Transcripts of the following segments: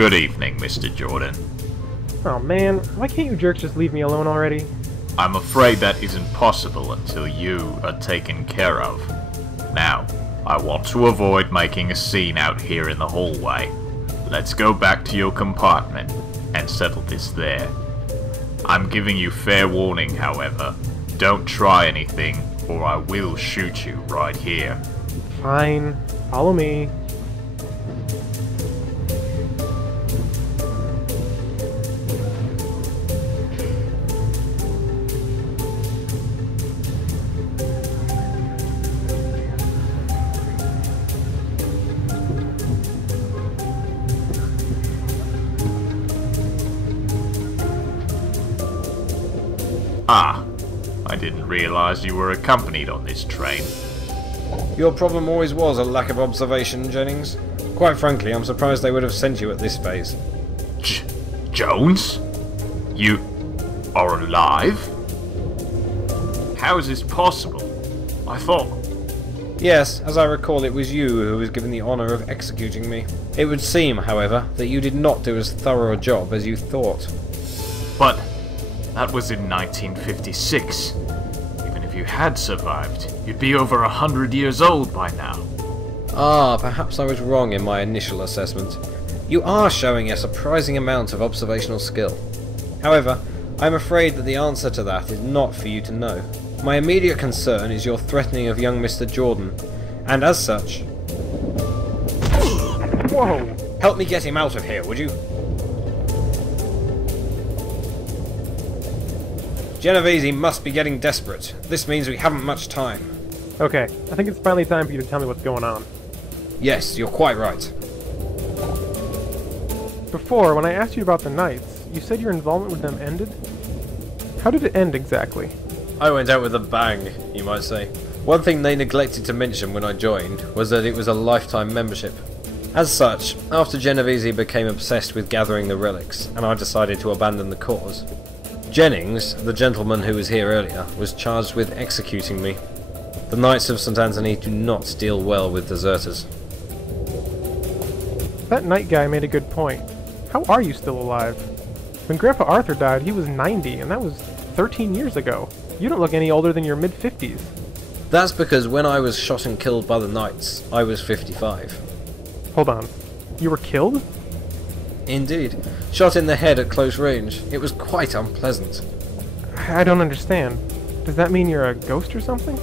Good evening, Mr. Jordan. Oh man, why can't you jerks just leave me alone already? I'm afraid that isn't possible until you are taken care of. Now, I want to avoid making a scene out here in the hallway. Let's go back to your compartment and settle this there. I'm giving you fair warning, however. Don't try anything, or I will shoot you right here. Fine, follow me. Ah, I didn't realize you were accompanied on this train. Your problem always was a lack of observation, Jennings. Quite frankly, I'm surprised they would have sent you at this phase. Jones? You are alive? How is this possible? I thought... Yes, as I recall, it was you who was given the honour of executing me. It would seem, however, that you did not do as thorough a job as you thought. But that was in 1956. Even if you had survived, you'd be over 100 years old by now. Ah, perhaps I was wrong in my initial assessment. You are showing a surprising amount of observational skill. However, I'm afraid that the answer to that is not for you to know. My immediate concern is your threatening of young Mr. Jordan, and as such... Whoa! Help me get him out of here, would you? Genovese must be getting desperate. This means we haven't much time. Okay, I think it's finally time for you to tell me what's going on. Yes, you're quite right. Before, when I asked you about the Knights, you said your involvement with them ended? How did it end exactly? I went out with a bang, you might say. One thing they neglected to mention when I joined was that it was a lifetime membership. As such, after Genovese became obsessed with gathering the relics, and I decided to abandon the cause, Jennings, the gentleman who was here earlier, was charged with executing me. The Knights of St. Anthony do not deal well with deserters. That Knight guy made a good point. How are you still alive? When Grandpa Arthur died, he was 90, and that was 13 years ago. You don't look any older than your mid-50s. That's because when I was shot and killed by the Knights, I was 55. Hold on. You were killed? Indeed. Shot in the head at close range. It was quite unpleasant. I don't understand. Does that mean you're a ghost or something?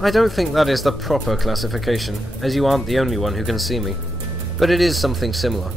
I don't think that is the proper classification, as you aren't the only one who can see me. But it is something similar.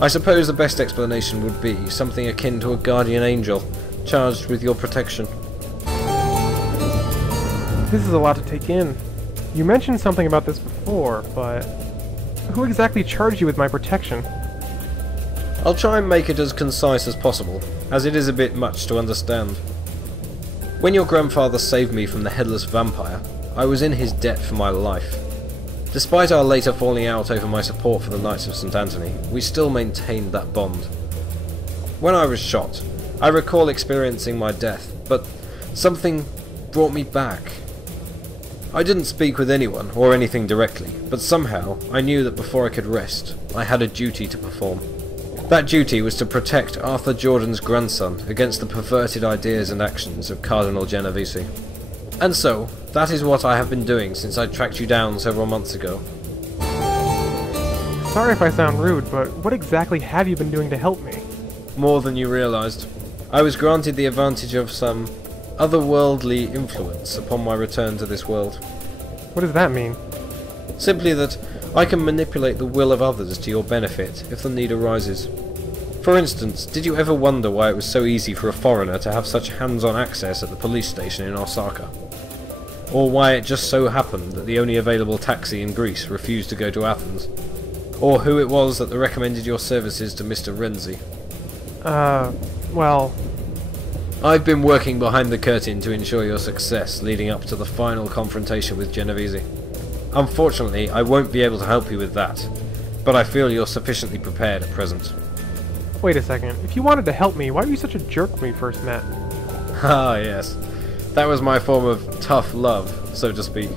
I suppose the best explanation would be something akin to a guardian angel, charged with your protection. This is a lot to take in. You mentioned something about this before, but who exactly charged you with my protection? I'll try and make it as concise as possible, as it is a bit much to understand. When your grandfather saved me from the headless vampire, I was in his debt for my life. Despite our later falling out over my support for the Knights of St. Anthony, we still maintained that bond. When I was shot, I recall experiencing my death, but something brought me back. I didn't speak with anyone or anything directly, but somehow I knew that before I could rest, I had a duty to perform. That duty was to protect Arthur Jordan's grandson against the perverted ideas and actions of Cardinal Genovese. And so, that is what I have been doing since I tracked you down several months ago. Sorry if I sound rude, but what exactly have you been doing to help me? More than you realized. I was granted the advantage of some otherworldly influence upon my return to this world. What does that mean? Simply that I can manipulate the will of others to your benefit if the need arises. For instance, did you ever wonder why it was so easy for a foreigner to have such hands-on access at the police station in Osaka? Or why it just so happened that the only available taxi in Greece refused to go to Athens? Or who it was that recommended your services to Mr. Renzi? Well... I've been working behind the curtain to ensure your success leading up to the final confrontation with Genovese. Unfortunately, I won't be able to help you with that, but I feel you're sufficiently prepared at present. Wait a second. If you wanted to help me, why were you such a jerk when we first met? Ah, yes. That was my form of tough love, so to speak.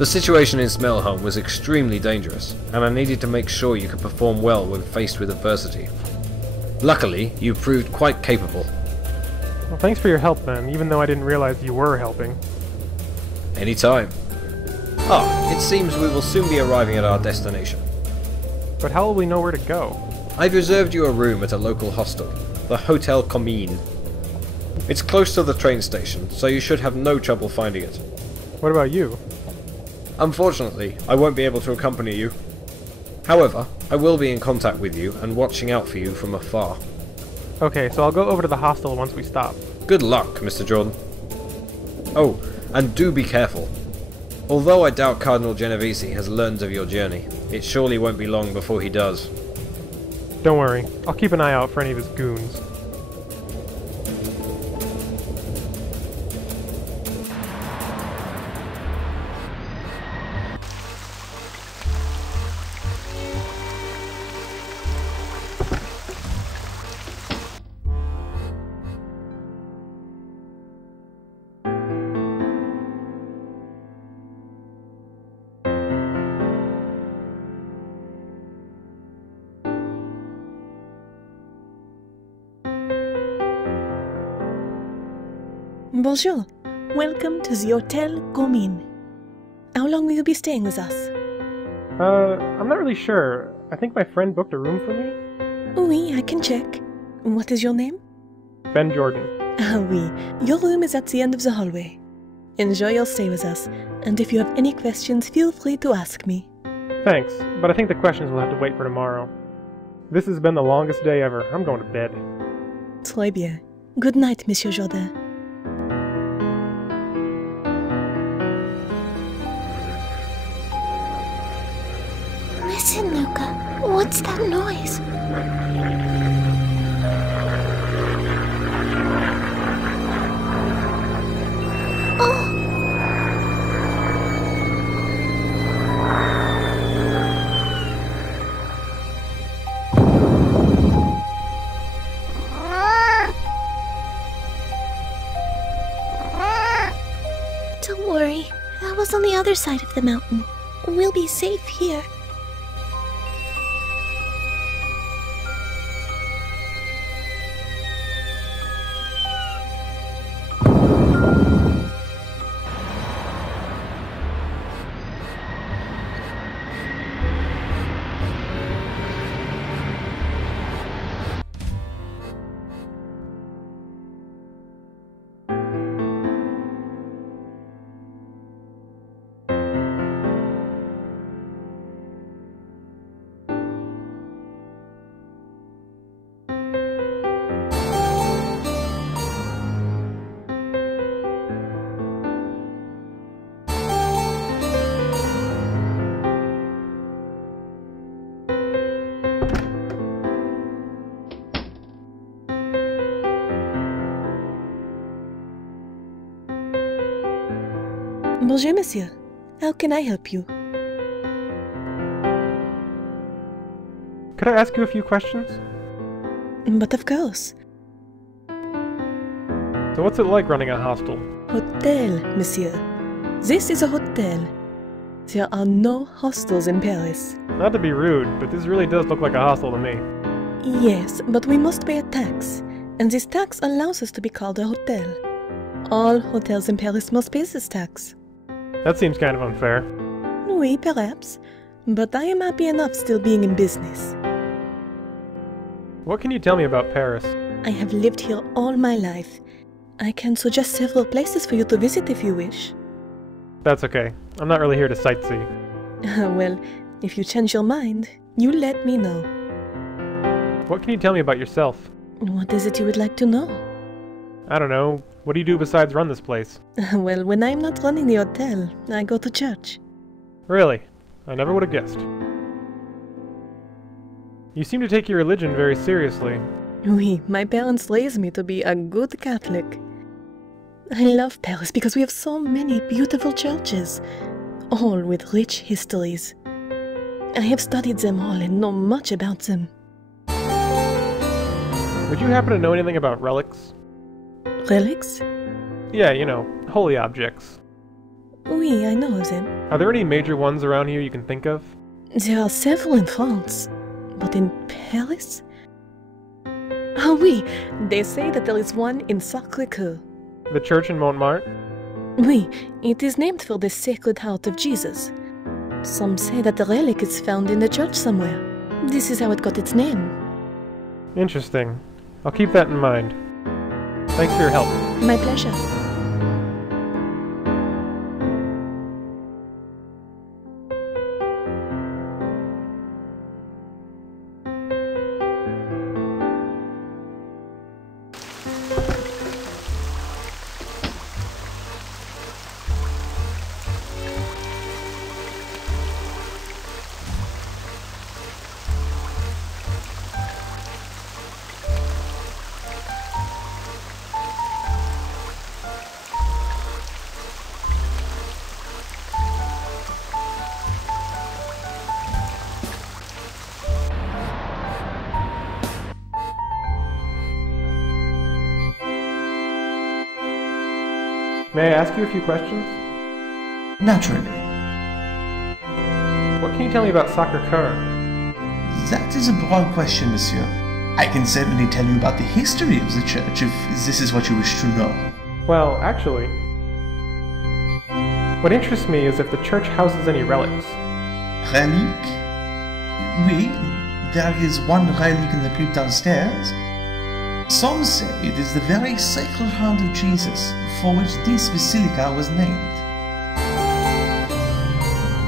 The situation in Smelholm was extremely dangerous, and I needed to make sure you could perform well when faced with adversity. Luckily, you proved quite capable. Well, thanks for your help, man, even though I didn't realize you were helping. Anytime. Ah, it seems we will soon be arriving at our destination. But how will we know where to go? I've reserved you a room at a local hostel, the Hotel Commune. It's close to the train station, so you should have no trouble finding it. What about you? Unfortunately, I won't be able to accompany you. However, I will be in contact with you and watching out for you from afar. Okay, so I'll go over to the hostel once we stop. Good luck, Mr. Jordan. Oh, and do be careful. Although I doubt Cardinal Genovese has learned of your journey, it surely won't be long before he does. Don't worry, I'll keep an eye out for any of his goons. Bonjour. Welcome to the Hotel Commune. How long will you be staying with us? I'm not really sure. I think my friend booked a room for me. Oui, I can check. What is your name? Ben Jordan. Ah oui, your room is at the end of the hallway. Enjoy your stay with us, and if you have any questions, feel free to ask me. Thanks, but I think the questions will have to wait for tomorrow. This has been the longest day ever. I'm going to bed. Très bien. Good night, Monsieur Jordan. Listen, Luca. What's that noise? Oh! Don't worry. That was on the other side of the mountain. We'll be safe here. Bonjour, monsieur. How can I help you? Could I ask you a few questions? But of course. So what's it like running a hostel? Hotel, monsieur. This is a hotel. There are no hostels in Paris. Not to be rude, but this really does look like a hostel to me. Yes, but we must pay a tax, and this tax allows us to be called a hotel. All hotels in Paris must pay this tax. That seems kind of unfair. Oui, perhaps, but I am happy enough still being in business. What can you tell me about Paris? I have lived here all my life. I can suggest several places for you to visit if you wish. That's okay. I'm not really here to sightsee. Well, if you change your mind, you let me know. What can you tell me about yourself? What is it you would like to know? I don't know. What do you do besides run this place? Well, when I'm not running the hotel, I go to church. Really? I never would have guessed. You seem to take your religion very seriously. Oui, my parents raised me to be a good Catholic. I love Paris because we have so many beautiful churches, all with rich histories. I have studied them all and know much about them. Would you happen to know anything about relics? Relics? Yeah, you know, holy objects. Oui, I know of them. Are there any major ones around here you can think of? There are several in France, but in Paris? Ah oui, they say that there is one in Sacré-Cœur. The church in Montmartre? Oui, it is named for the Sacred Heart of Jesus. Some say that the relic is found in the church somewhere. This is how it got its name. Interesting. I'll keep that in mind. Thanks for your help. My pleasure. May I ask you a few questions? Naturally. What can you tell me about Sacré-Cœur? That is a broad question, monsieur. I can certainly tell you about the history of the church if this is what you wish to know. Well, actually, what interests me is if the church houses any relics. Relic? Oui, there is one relic in the crypt downstairs. Some say it is the very Sacred Heart of Jesus, for which this basilica was named.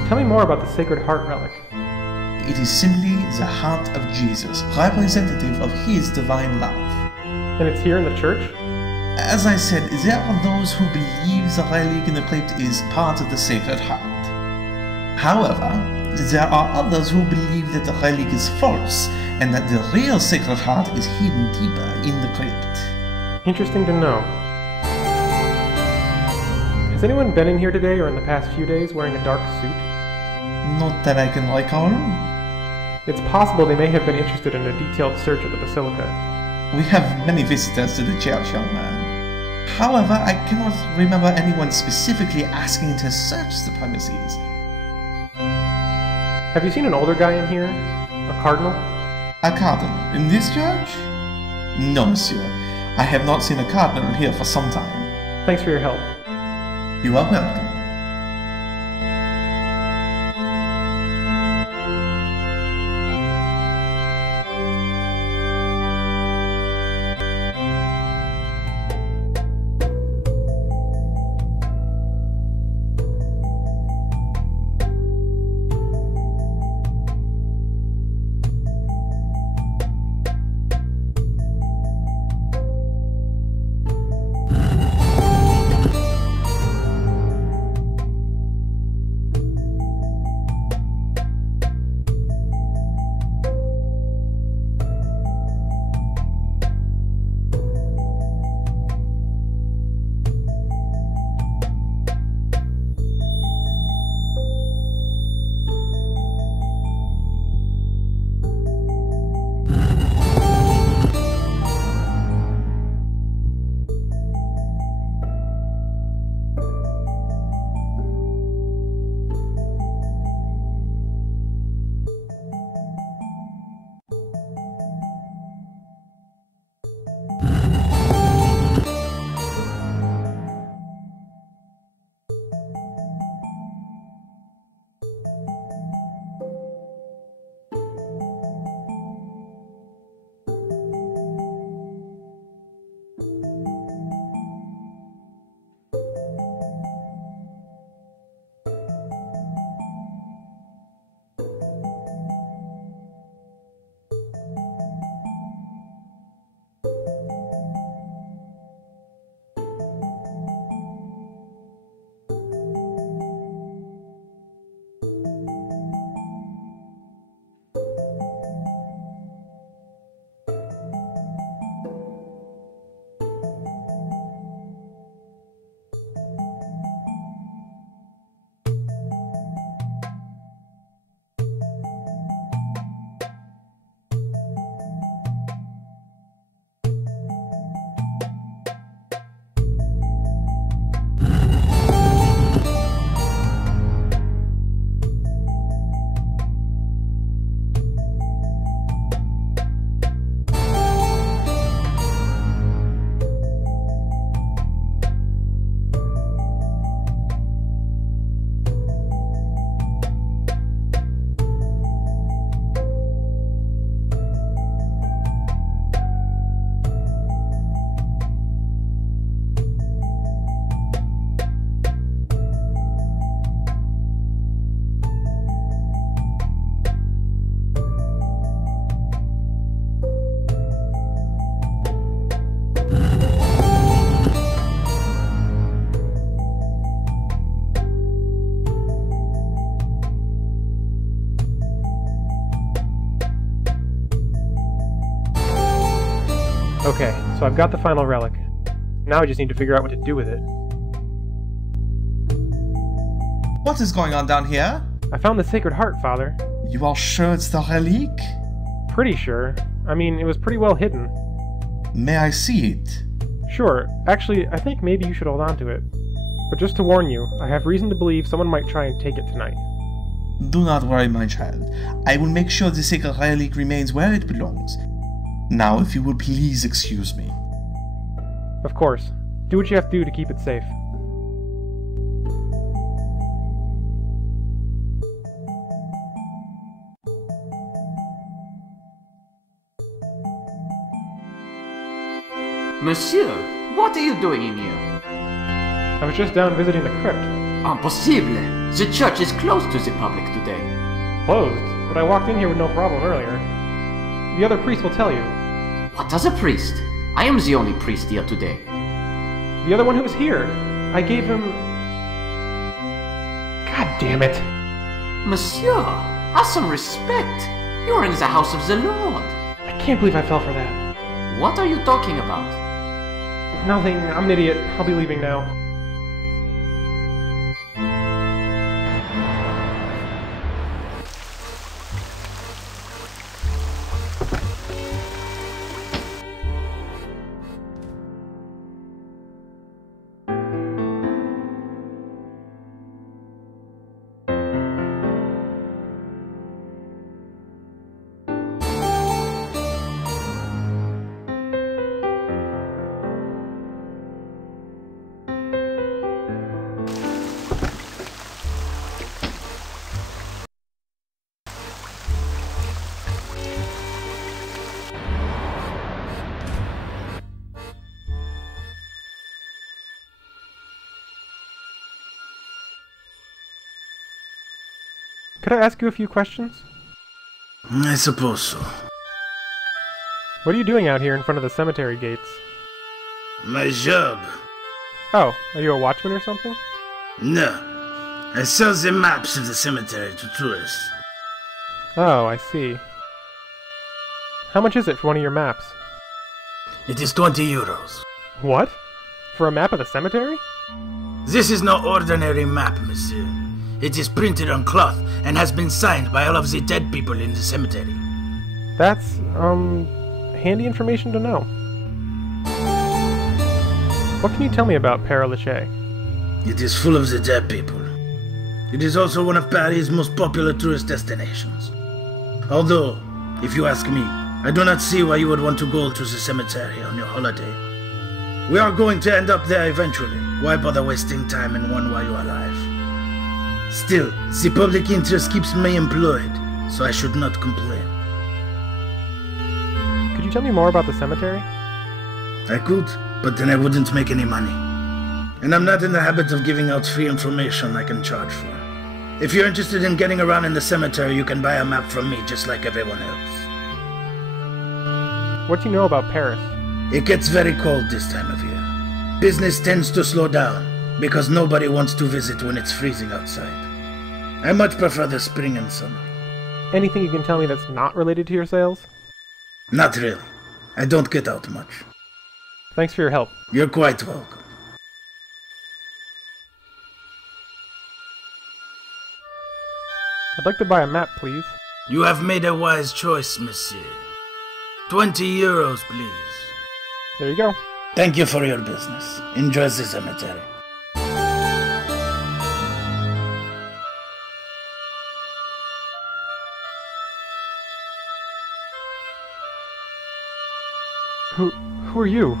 Tell me more about the Sacred Heart relic. It is simply the heart of Jesus, representative of his divine love. And it's here in the church? As I said, there are those who believe the relic in the crypt is part of the Sacred Heart. However, there are others who believe that the relic is false, and that the real Sacred Heart is hidden deeper in the crypt. Interesting to know. Has anyone been in here today or in the past few days wearing a dark suit? Not that I can recall. It's possible they may have been interested in a detailed search of the basilica. We have many visitors to the church, young man. However, I cannot remember anyone specifically asking to search the premises. Have you seen an older guy in here? A cardinal? A cardinal in this church? No, monsieur. I have not seen a cardinal here for some time. Thanks for your help. You are welcome. Okay, so I've got the final relic. Now I just need to figure out what to do with it. What is going on down here? I found the Sacred Heart, Father. You are sure it's the relic? Pretty sure. I mean, it was pretty well hidden. May I see it? Sure. Actually, I think maybe you should hold on to it. But just to warn you, I have reason to believe someone might try and take it tonight. Do not worry, my child. I will make sure the sacred relic remains where it belongs. Now, if you will please excuse me. Of course. Do what you have to do to keep it safe. Monsieur, what are you doing in here? I was just down visiting the crypt. Impossible! The church is closed to the public today. Closed, but I walked in here with no problem earlier. The other priest will tell you. What other priest? I am the only priest here today. The other one who was here. I gave him... God damn it. Monsieur, have some respect. You are in the house of the Lord. I can't believe I fell for that. What are you talking about? Nothing, I'm an idiot. I'll be leaving now. Could I ask you a few questions? I suppose so. What are you doing out here in front of the cemetery gates? My job? Oh, are you a watchman or something? No. I sell the maps of the cemetery to tourists. Oh, I see. How much is it for one of your maps? It is 20 euros. What? For a map of the cemetery? This is no ordinary map, monsieur. It is printed on cloth and has been signed by all of the dead people in the cemetery. That's, handy information to know. What can you tell me about Père Lachaise? It is full of the dead people. It is also one of Paris' most popular tourist destinations. Although, if you ask me, I do not see why you would want to go to the cemetery on your holiday. We are going to end up there eventually. Why bother wasting time in one while you are alive? Still, the public interest keeps me employed, so I should not complain. Could you tell me more about the cemetery? I could, but then I wouldn't make any money. And I'm not in the habit of giving out free information I can charge for. If you're interested in getting around in the cemetery, you can buy a map from me just like everyone else. What do you know about Paris? It gets very cold this time of year. Business tends to slow down, because nobody wants to visit when it's freezing outside. I much prefer the spring and summer. Anything you can tell me that's not related to your sales? Not really. I don't get out much. Thanks for your help. You're quite welcome. I'd like to buy a map, please. You have made a wise choice, monsieur. 20 euros, please. There you go. Thank you for your business. Enjoy the cemetery. Who are you?